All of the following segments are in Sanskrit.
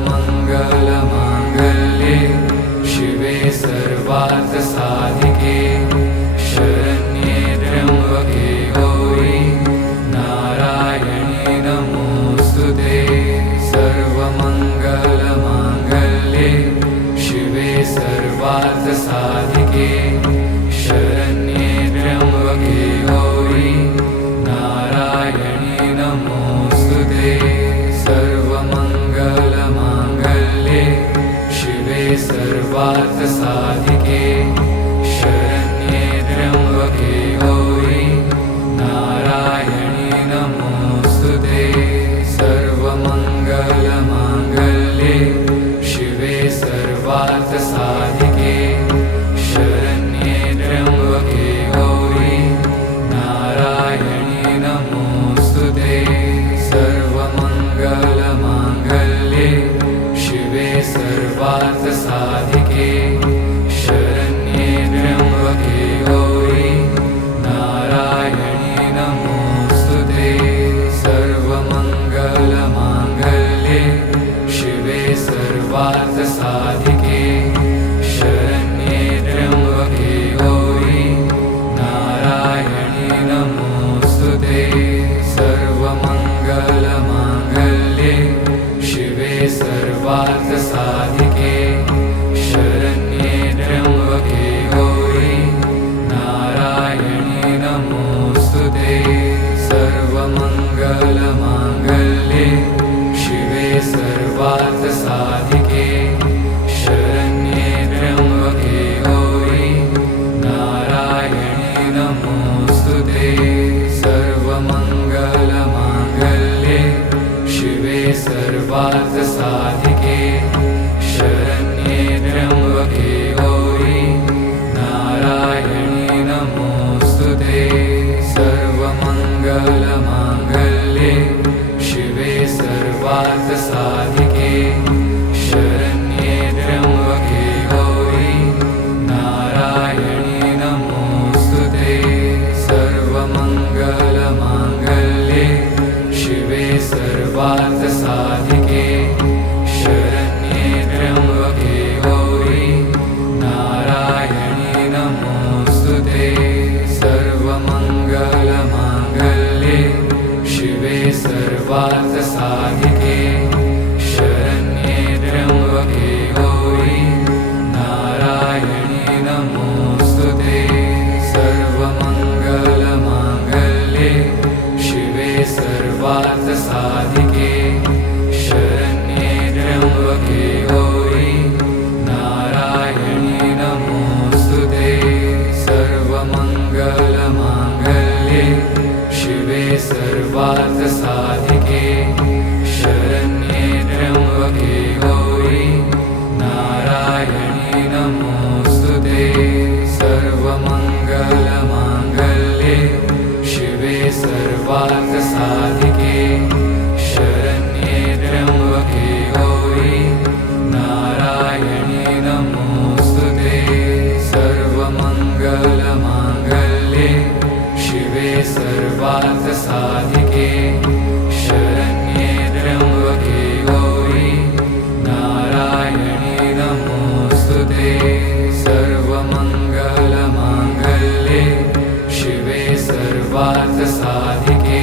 सर्वमङ्गलमाङ्गल्ये शिवे सर्वार्थसाधिके शरण्ये त्र्यम्बके गौरी नारायणे नमोऽस्तुते। सर्वमङ्गलमाङ्गल्ये शिवे सर्वार्थसाधिके शरण्ये त्र्यम्बके गौरी नारायणे नमोऽस्तुते। सर्वमङ्गलमाङ्गल्ये शिवे सर्वार्थसाधिके शरण्ये त्र्यम्बके गौरी नारायणे नमोऽस्तुते। सर्वमङ्गलमाङ्गल्ये शिवे सर्वार्थसाधिके शरण्ये त्र्यम्बके गौरी नारायणे नमोऽस्तुते। सर्वमङ्गलमाङ्गल्ये शिवे सर्वार्थसाधिके शरण्ये त्र्यम्बके गौरी नारायणे नमोऽस्तुते। सर्वमङ्गलमाङ्गल्ये शिवे सर्वार्थसाधिके शरण्ये त्र्यम्बके गौरी नारायणे नमोऽस्तुते। सर्वमङ्गलमाङ्गल्ये शिवे सर्वार्थसाधिके शरण्ये त्र्यम्बके गौरी नारायणे नमोऽस्तुते। सर्वमङ्गलमाङ्गल्ये शिवे सर्वार्थसाधिके शरण्ये त्र्यम्बके गौरी नारायणे नमोऽस्तुते। सर्वमङ्गलमाङ्गल्ये शिवे सर्वार्थसाधिके शरण्ये त्र्यम्बके गौरी नारायणे नमोऽस्तुते। सर्वमङ्गलमाङ्गल्ये शिवे सर्वार्थसाधिके शरण्ये त्र्यम्बके गौरी नारायणे नमोऽस्तुते। सर्वमङ्गलमाङ्गल्ये शिवे सर्वार्थसाधिके शरण्ये त्र्यम्बके गौरी नारायणे नमोऽस्तुते। सर्वमङ्गलमाङ्गल्ये शिवे सर्वार्थसाधिके शरण्ये त्र्यम्बके गौरी नारायणे नमोऽस्तुते। सर्वमङ्गलमाङ्गल्ये शिवे सर्वार्थसाधिके शरण्ये त्र्यम्बके गौरी नारायणे नमोऽस्तुते। सर्वमङ्गलमाङ्गल्ये शिवे सर्वार्थसाधिके शरण्ये त्र्यम्बके गौरी नारायणे नमोऽस्तुते। सर्वमङ्गलमाङ्गल्ये शिवे सर्वार्थसाधिके शरण्ये त्र्यम्बके गौरी नारायणे नमोऽस्तुते। सर्वमङ्गलमाङ्गल्ये शिवे सर्वार्थसाधिके शरण्ये त्र्यम्बके गौरी नारायणे नमोऽस्तुते। सर्वमङ्गलमाङ्गल्ये शिवे सर्वार्थसाधिके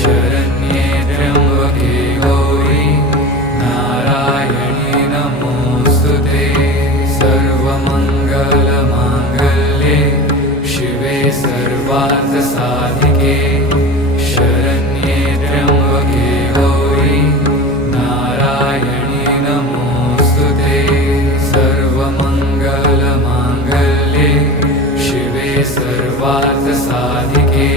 शरण्ये त्र्यम्बके गौरी नारायणे नमोऽस्तुते। सर्वमङ्गलमाङ्गल्ये शिवे सर्वार्थसाधिके शरण्ये त्र्यम्बके गौरी नारायणे नमोऽस्तुते। सर्वमङ्गलमाङ्गल्ये शिवे सर्वार्थसाधिके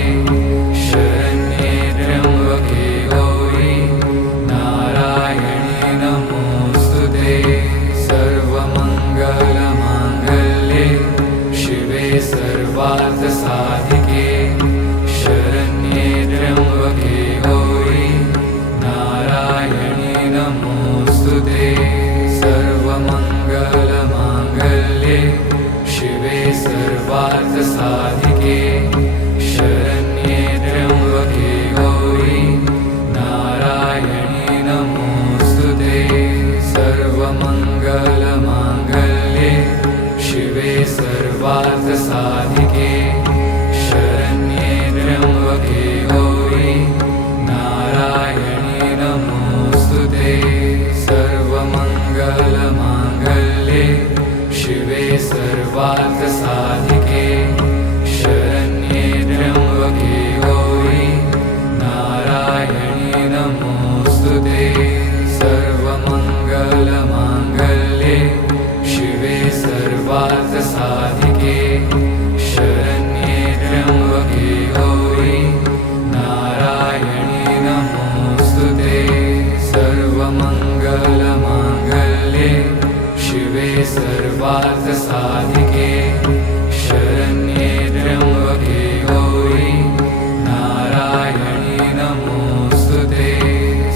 शरण्ये त्र्यम्बके गौरी नारायणे नमोऽस्तुते। सर्वमङ्गलमाङ्गल्ये शिवे सर्वार्थसाधिके शरण्ये त्र्यम्बके गौरी नारायणे नमोऽस्तुते। सर्वमङ्गलमाङ्गल्ये शिवे सर्वार्थसाधिके शरण्ये त्र्यम्बके गौरी नारायणे नमोऽस्तुते। सर्वमङ्गलमाङ्गल्ये शिवे सर्वार्थसाधिके शरण्ये त्र्यम्बके गौरी नारायणी नमोऽस्तुते सर्वमङ्गलमाङ्गल्ये शिवे सर्वार्थसाधिके शरण्ये त्र्यम्बके गौरी नारायणी नमोऽस्तुते सर्वमङ्गलमाङ्गल्ये शिवे सर्वार्थसाधिके शरण्ये त्र्यम्बके गौरी नारायणी नमोऽस्तुते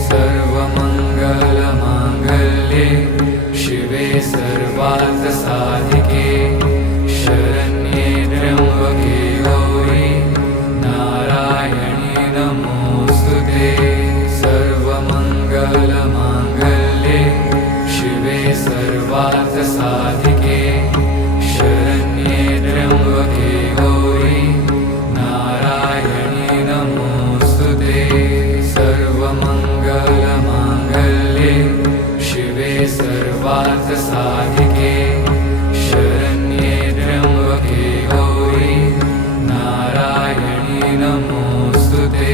सर्वमङ्गलमाङ्गल्ये शिवे सर्वार्थसाधिके शरण्ये त्र्यम्बके गौरी नारायणी नमोऽस्तुते सर्वमङ्गलमाङ्गल्ये शिवे सर्वार्थसाधिके शरण्ये त्र्यम्बके गौरी नारायणी नमोऽस्तुते सर्वमङ्गलमाङ्गल्ये शिवे सर्वार्थसाधिके शरण्ये त्र्यम्बके गौरी नारायणी नमोऽस्तुते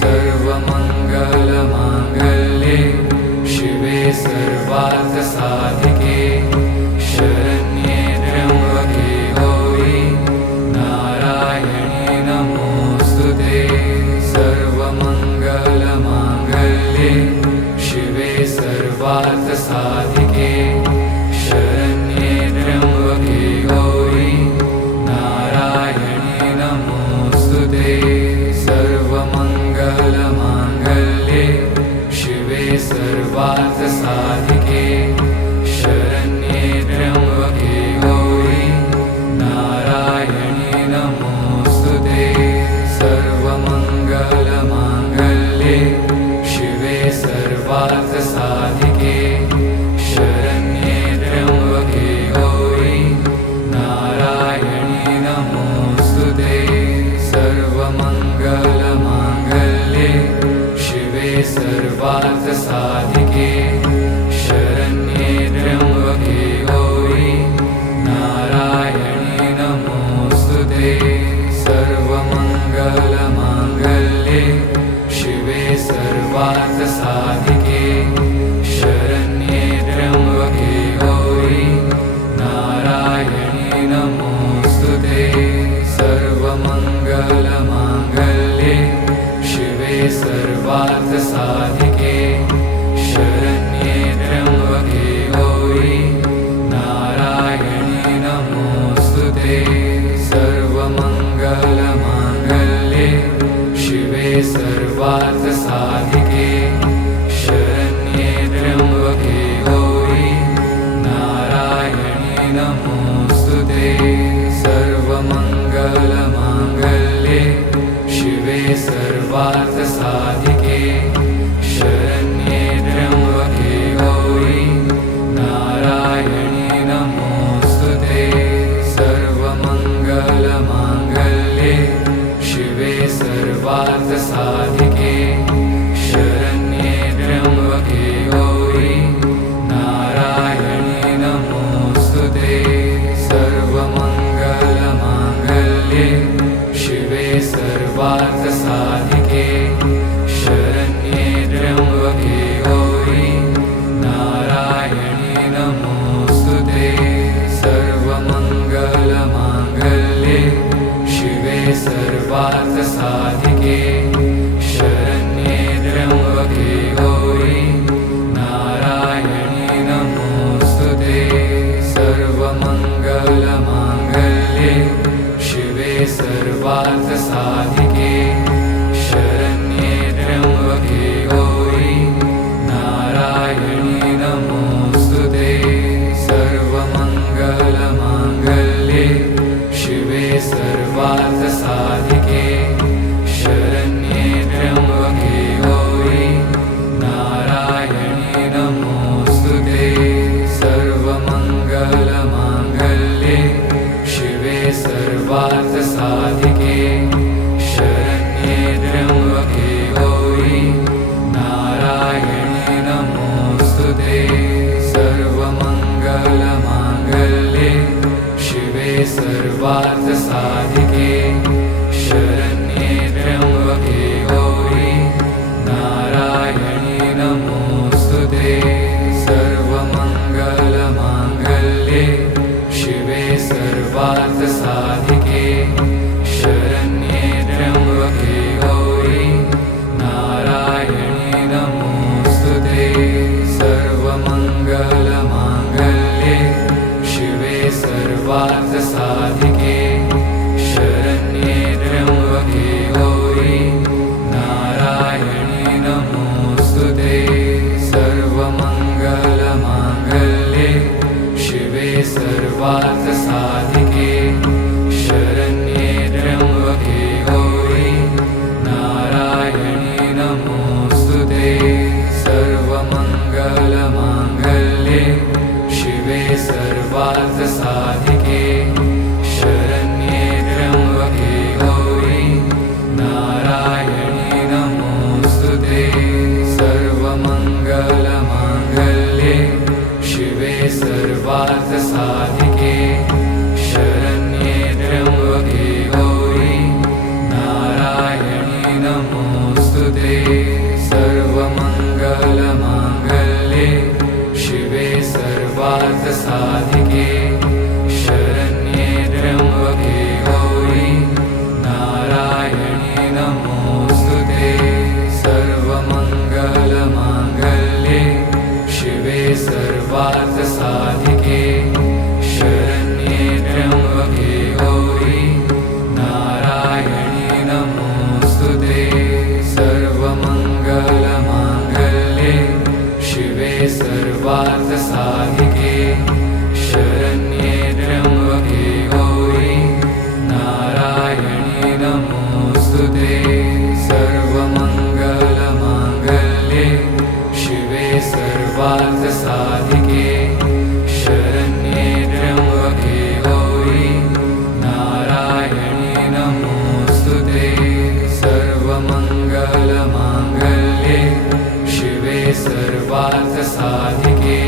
सर्वमङ्गलमाङ्गल्ये शिवे सर्वार्थसाधिके शरण्ये त्र्यम्बके गौरी नारायणी नमोऽस्तुते सर्वमङ्गलमाङ्गल्ये शिवे सर्वार्थसाधिके शरण्ये त्र्यम्बके गौरी नारायणी नमोऽस्तुते सर्वमङ्गलमाङ्गल्ये शिवे सर्वार्थसाधिके शरण्ये त्र्यम्बके गौरी नारायणी नमोऽस्तुते सर्वमङ्गलमाङ्गल्ये शिवे सर्वार्थसाधिके शरण्ये त्र्यम्बके गौरी नारायणी नमोऽस्तुते सर्वमङ्गलमाङ्गल्ये शिवे सर्वार्थसाधिके शरण्ये त्र्यम्बके गौरी नारायणी नमोऽस्तुते सर्वमङ्गलमाङ्गल्ये शिवे सर्वार्थसाधिके शरण्ये त्र्यम्बके गौरी नारायणी नमोऽस्तुते सर्वमङ्गलमाङ्गल्ये शिवे सर्वार्थसाधिके शरण्ये त्र्यम्बके गौरी नारायणी नमोऽस्तुते सर्वमङ्गलमाङ्गल्ये शिवे सर्वार्थसाधिके शरण्ये त्र्यम्बके गौरी नारायणी नमोऽस्तुते सर्वमङ्गलमाङ्गल्ये शिवे सर्वार्थसाधिके शरण्ये त्र्यम्बके गौरी नारायणी नमोऽस्तुते सर्वमङ्गलमाङ्गल्ये शिवे सर्वार्थसाधिके शरण्ये त्र्यम्बके गौरी नारायणी नमोऽस्तुते सर्वमङ्गलमाङ्गल्ये शिवे सर्वार्थसाधिके शरण्ये त्र्यम्बके गौरी नारायणी नमोऽस्तुते सर्वमङ्गलमाङ्गल्ये शिवे सर्वार्थसाधिके शरण्ये त्र्यम्बके गौरी नारायणी नमोऽस्तुते सर्वमङ्गलमाङ्गल्ये शिवे सर्वार्थसाधिके शरण्ये त्र्यम्बके गौरी नारायणी नमोऽस्तुते सर्वमङ्गलमाङ्गल्ये शिवे सर्वार्थसाधिके शरण्ये त्र्यम्बके गौरी नारायणी नमोऽस्तुते सर्वमङ्गलमाङ्गल्ये शिवे सर्वार्थसाधिके शरण्ये त्र्यम्बके गौरी नारायणी नमोऽस्तुते सर्वार्थसाधिके शरण्ये त्र्यम्बके गौरी नारायणी नमोऽस्तुते सर्वमङ्गलमाङ्गल्ये शिवे सर्वार्थसाधिके शरण्ये त्र्यम्बके गौरी नारायणी नमोऽस्तुते सर्वमङ्गलमाङ्गल्ये शिवे सर्वार्थसाधिके शरण्ये त्र्यम्बके गौरी नारायणी नमोऽस्तुते सर्वमङ्गलमाङ्गल्ये शिवे सर्वार्थसाधिके शरण्ये त्र्यम्बके गौरी नारायणी नमोऽस्तुते सर्वमङ्गलमाङ्गल्ये शिवे सर्वार्थसाधिके शरण्ये त्र्यम्बके गौरी नारायणी नमोऽस्तुते सर्वमङ्गलमाङ्गल्ये शिवे सर्वार्थसाधिके शरण्ये त्र्यम्बके गौरी नारायणी नमोऽस्तुते सर्वमङ्गलमाङ्गल्ये शिवे सर्वार्थसाधिके शरण्ये त्र्यम्बके गौरी नारायणी नमोऽस्तुते सर्वमङ्गलमाङ्गल्ये शिवे सर्वार्थसाधिके शरण्ये त्र्यम्बके गौरी नारायणी नमोऽस्तुते सर्वमङ्गलमाङ्गल्ये शिवे सर्वार्थसाधिके शरण्ये त्र्यम्बके गौरी नारायणी नमोऽस्तुते सर्वमङ्गलमाङ्गल्ये शिवे सर्वार्थसाधिके शरण्ये त्र्यम्बके गौरी नारायणी नमोऽस्तुते सर्वमङ्गलमाङ्गल्ये शिवे सर्वार्थसाधिके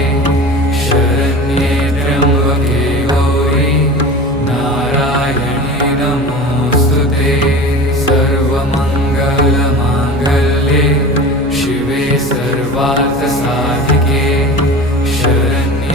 शरण्ये त्र्यम्बके गौरी नारायणी नमोऽस्तुते सर्वमङ्गलमाङ्गल्ये शिवे सर्वार्थसाधिके शरण्ये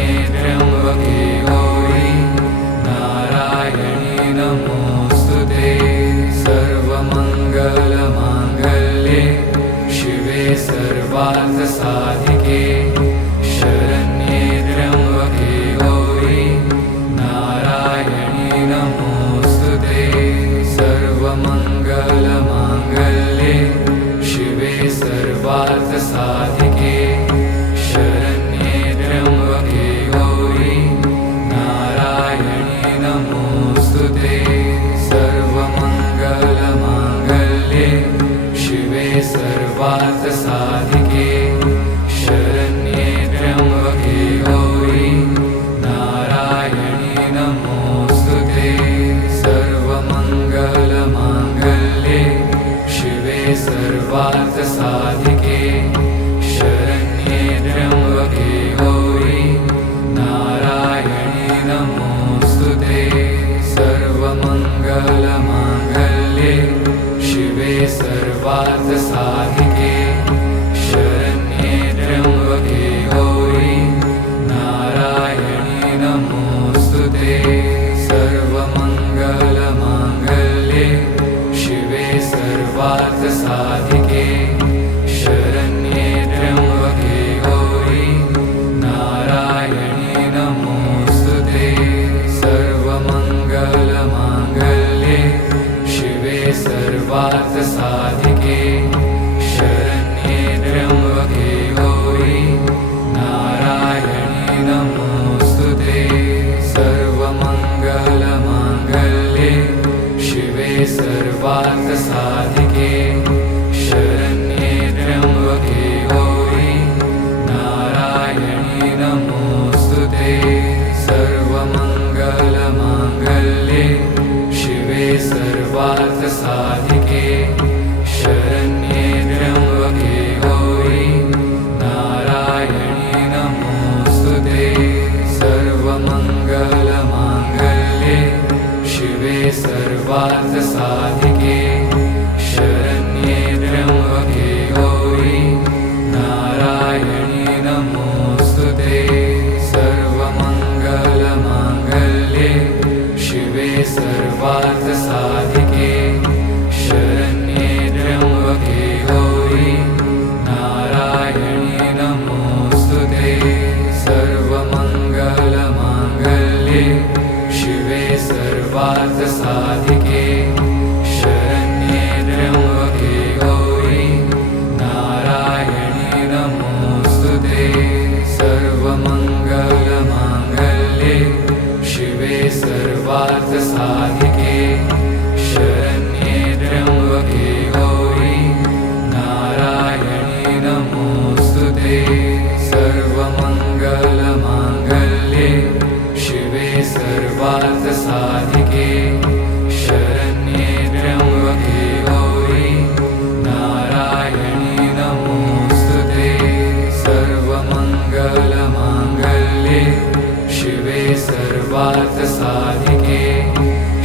सर्वार्थसाधिके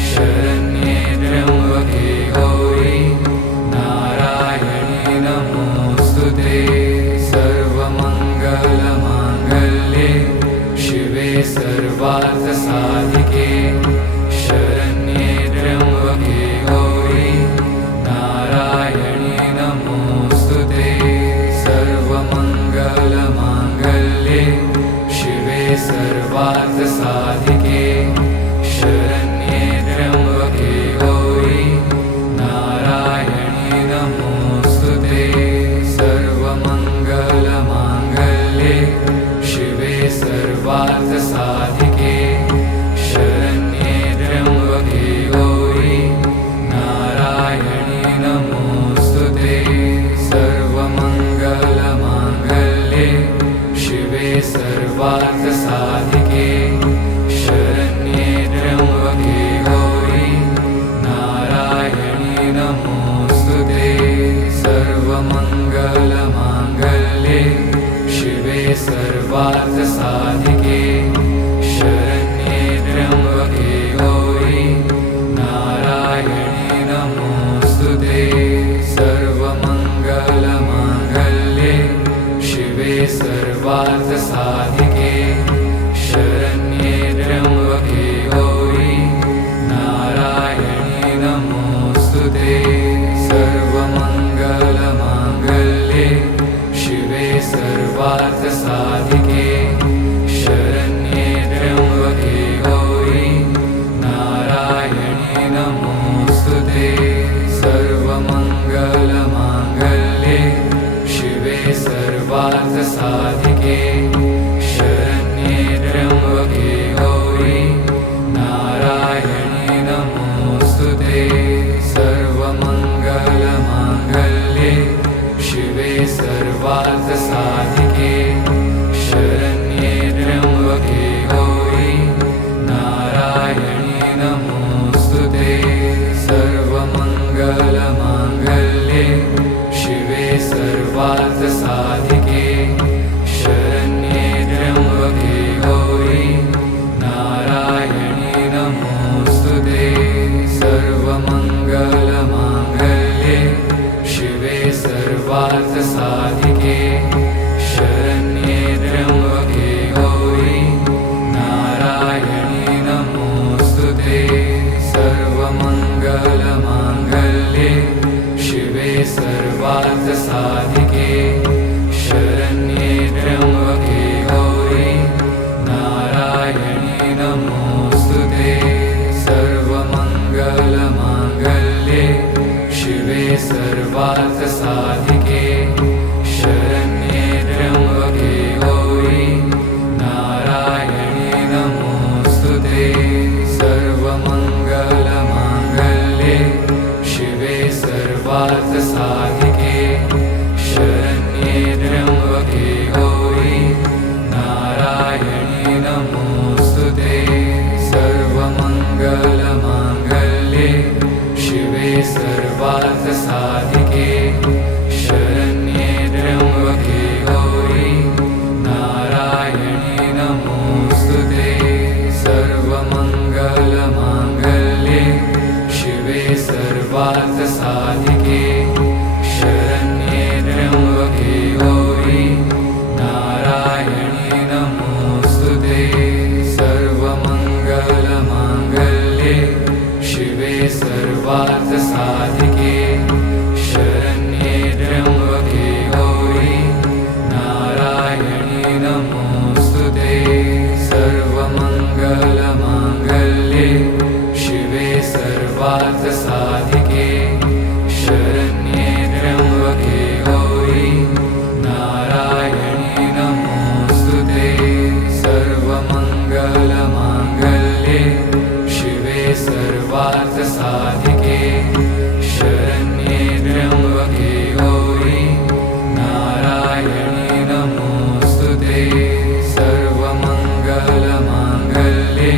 शरण्ये त्र्यम्बके गौरी नारायणी नमोऽस्तुते सर्वमङ्गलमाङ्गल्ये शिवे सर्वार्थसाधिके शरण्ये त्र्यम्बके गौरी नारायणी नमोऽस्तुते सर्वमङ्गलमाङ्गल्ये शिवे सर्वार्थसाधिके शरण्ये त्र्यम्बके गौरी नारायणी नमोऽस्तुते सर्वमङ्गलमाङ्गल्ये शिवे सर्वार्थसाधिके शरण्ये त्र्यम्बके गौरी नारायणी नमोऽस्तुते सर्वमङ्गलमाङ्गल्ये शिवे सर्वार्थसाधिके शरण्ये त्र्यम्बके गौरी नारायणी नमोऽस्तुते सर्वमङ्गलमाङ्गल्ये शिवे सर्वार्थसाधिके शरण्ये त्र्यम्बके गौरी नारायणी नमोऽस्तुते सर्वमङ्गलमाङ्गल्ये शिवे सर्वार्थसाधिके शरण्ये त्र्यम्बके गौरी नारायणी नमोऽस्तुते सर्वमङ्गलमाङ्गल्ये शिवे सर्वार्थसाधिके शरण्ये त्र्यम्बके गौरी नारायणी नमोऽस्तुते सर्वमङ्गलमाङ्गल्ये शिवे सर्वार्थसाधिके शरण्ये त्र्यम्बके गौरी नारायणी नमोऽस्तुते सर्वमङ्गलमाङ्गल्ये शिवे सर्वार्थसाधिके शरण्ये त्र्यम्बके गौरी नारायणी नमोऽस्तुते सर्वमङ्गलमाङ्गल्ये शिवे सर्वार्थसाधिके शरण्ये त्र्यम्बके गौरी नारायणी नमोऽस्तुते सर्वमङ्गलमाङ्गल्ये शिवे सर्वार्थसाधिके शरण्ये त्र्यम्बके गौरी नारायणी नमोऽस्तुते सर्वमङ्गलमाङ्गल्ये शिवे सर्वार्थसाधिके शरण्ये त्र्यम्बके गौरी नारायणी नमोऽस्तुते सर्वमङ्गलमाङ्गल्ये शिवे सर्वार्थसाधिके शरण्ये त्र्यम्बके गौरी नारायणी नमोऽस्तुते सर्वमङ्गलमाङ्गल्ये शिवे सर्वार्थसाधिके शरण्ये त्र्यम्बके गौरी नारायणी नमोऽस्तुते सर्वमङ्गलमाङ्गल्ये शिवे सर्वार्थसाधिके शरण्ये त्र्यम्बके गौरी नारायणी नमोऽस्तुते सर्वमङ्गलमाङ्गल्ये शिवे सर्वार्थसाधिके शरण्ये त्र्यम्बके गौरी नारायणी नमोऽस्तुते सर्वमङ्गलमाङ्गल्ये शिवे सर्वार्थसाधिके शरण्ये त्र्यम्बके गौरी नारायणी नमोऽस्तुते सर्वमङ्गलमाङ्गल्ये शिवे सर्वार्थसाधिके शरण्ये त्र्यम्बके गौरी नारायणी नमोऽस्तुते सर्वमङ्गलमाङ्गल्ये शिवे सर्वार्थसाधिके शरण्ये त्र्यम्बके गौरी नारायणी नमोऽस्तुते सर्वमङ्गलमाङ्गल्ये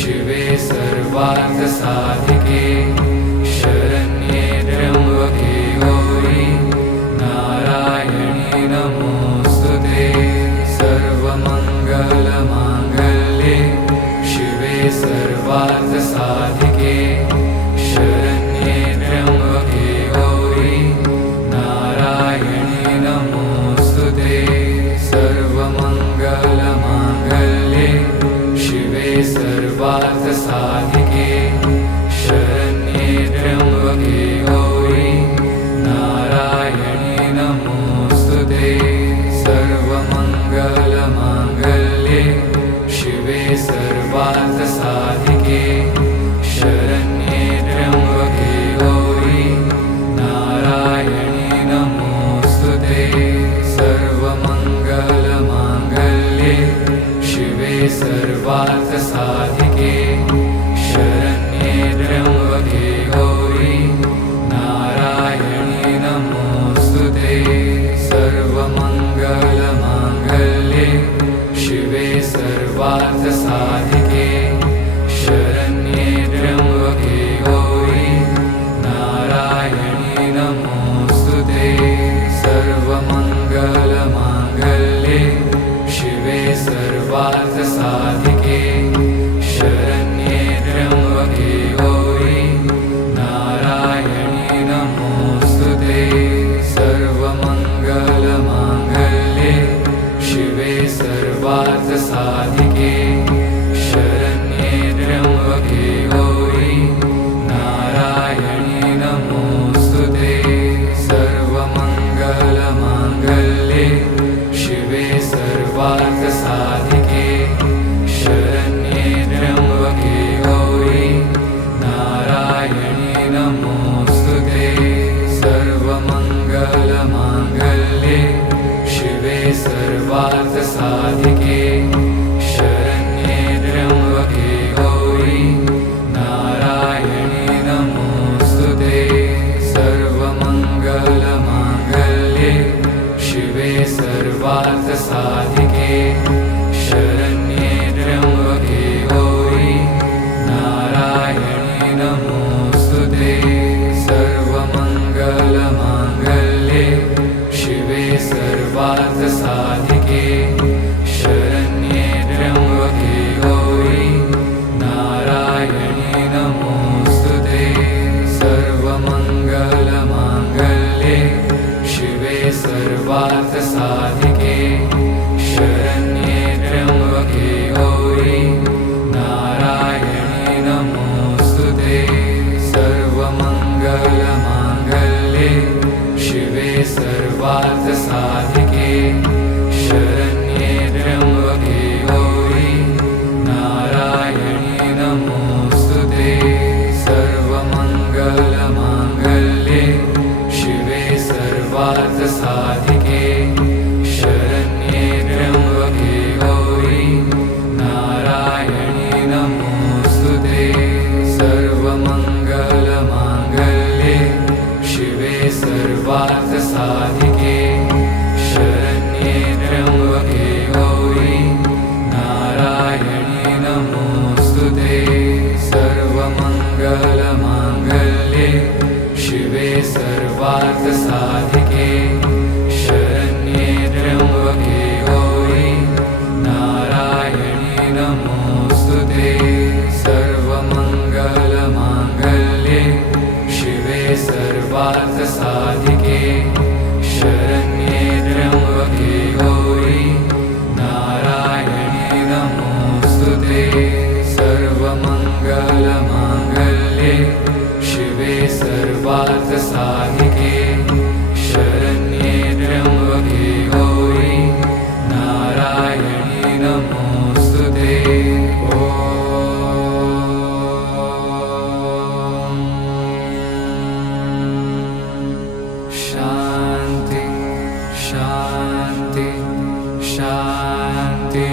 शिवे सर्वार्थसाधिके शरण्ये त्र्यम्बके गौरी नारायणी नमोऽस्तुते सर्वमङ्गलमाङ्गल्ये शिवे सर्वार्थसाधिके शरण्ये त्र्यम्बके गौरी नारायणी नमोऽस्तुते सर्वमङ्गलमाङ्गल्ये शिवे सर्वार्थसाधिके शरण्ये त्र्यम्बके गौरी नारायणी नमोऽस्तुते सर्वमङ्गलमाङ्गल्ये शिवे सर्वार्थसाधिके शरण्ये त्र्यम्बके गौरी नारायणी नमोऽस्तुते सर्वमङ्गलमाङ्गल्ये शिवे सर्वार्थसाधिके शरण्ये त्र्यम्बके गौरी नारायणी नमोऽस्तुते सर्वमङ्गलमाङ्गल्ये शिवे सर्वार्थसाधिके शरण्ये त्र्यम्बके गौरी नारायणी नमोऽस्तुते सर्वमङ्गलमाङ्गल्ये शिवे सर्वार्थसाधिके शरण्ये त्र्यम्बके गौरी नारायणी नमोऽस्तुते सर्वमङ्गलमाङ्गल्ये शिवे सर्वार्थसाधिके शरण्ये त्र्यम्बके गौरी नारायणी नमोऽस्तुते सर्वमङ्गलमाङ्गल्ये शिवे सर्वार्थसाधिके शरण्ये त्र्यम्बके गौरी नारायणी नमोऽस्तुते सर्वमङ्गलमाङ्गल्ये शिवे सर्वार्थसाधिके शरण्ये त्र्यम्बके गौरी नारायणी नमोऽस्तुते सर्वमङ्गलमाङ्गल्ये शिवे सर्वार्थसाधिके शरण्ये त्र्यम्बके गौरी नारायणी नमोऽस्तुते सर्वमङ्गलमाङ्गल्ये शिवे सर्वार्थसाधिके शरण्ये त्र्यम्बके गौरी नारायणी नमोऽस्तुते सर्वमङ्गलमाङ्गल्ये शिवे सर्वार्थसाधिके शरण्ये त्र्यम्बके गौरी नारायणी नमोऽस्तुते सर्वमङ्गलमाङ्गल्ये शिवे सर्वार्थसाधिके शरण्ये त्र्यम्बके गौरी नारायणी नमोऽस्तुते सर्वमङ्गलमाङ्गल्ये शिवे सर्वार्थसाधिके शरण्ये त्र्यम्बके गौरी नारायणी नमोऽस्तुते सर्वमङ्गलमाङ्गल्ये शिवे सर्वार्थसाधिके शरण्ये त्र्यम्बके गौरी नारायणी नमोऽस्तुते सर्वमङ्गलमाङ्गल्ये शिवे सर्वार्थसाधिके शरण्ये त्र्यम्बके गौरी नारायणी नमोऽस्तुते सर्वमङ्गलमाङ्गल्ये शिवे सर्वार्थसाधिके शरण्ये त्र्यम्बके गौरी नारायणी नमोऽस्तुते सर्वमङ्गलमाङ्गल्ये शिवे सर्वार्थसाधिके शरण्ये त्र्यम्बके गौरी नारायणी नमोऽस्तुते शान्ति शान्ति शान्ति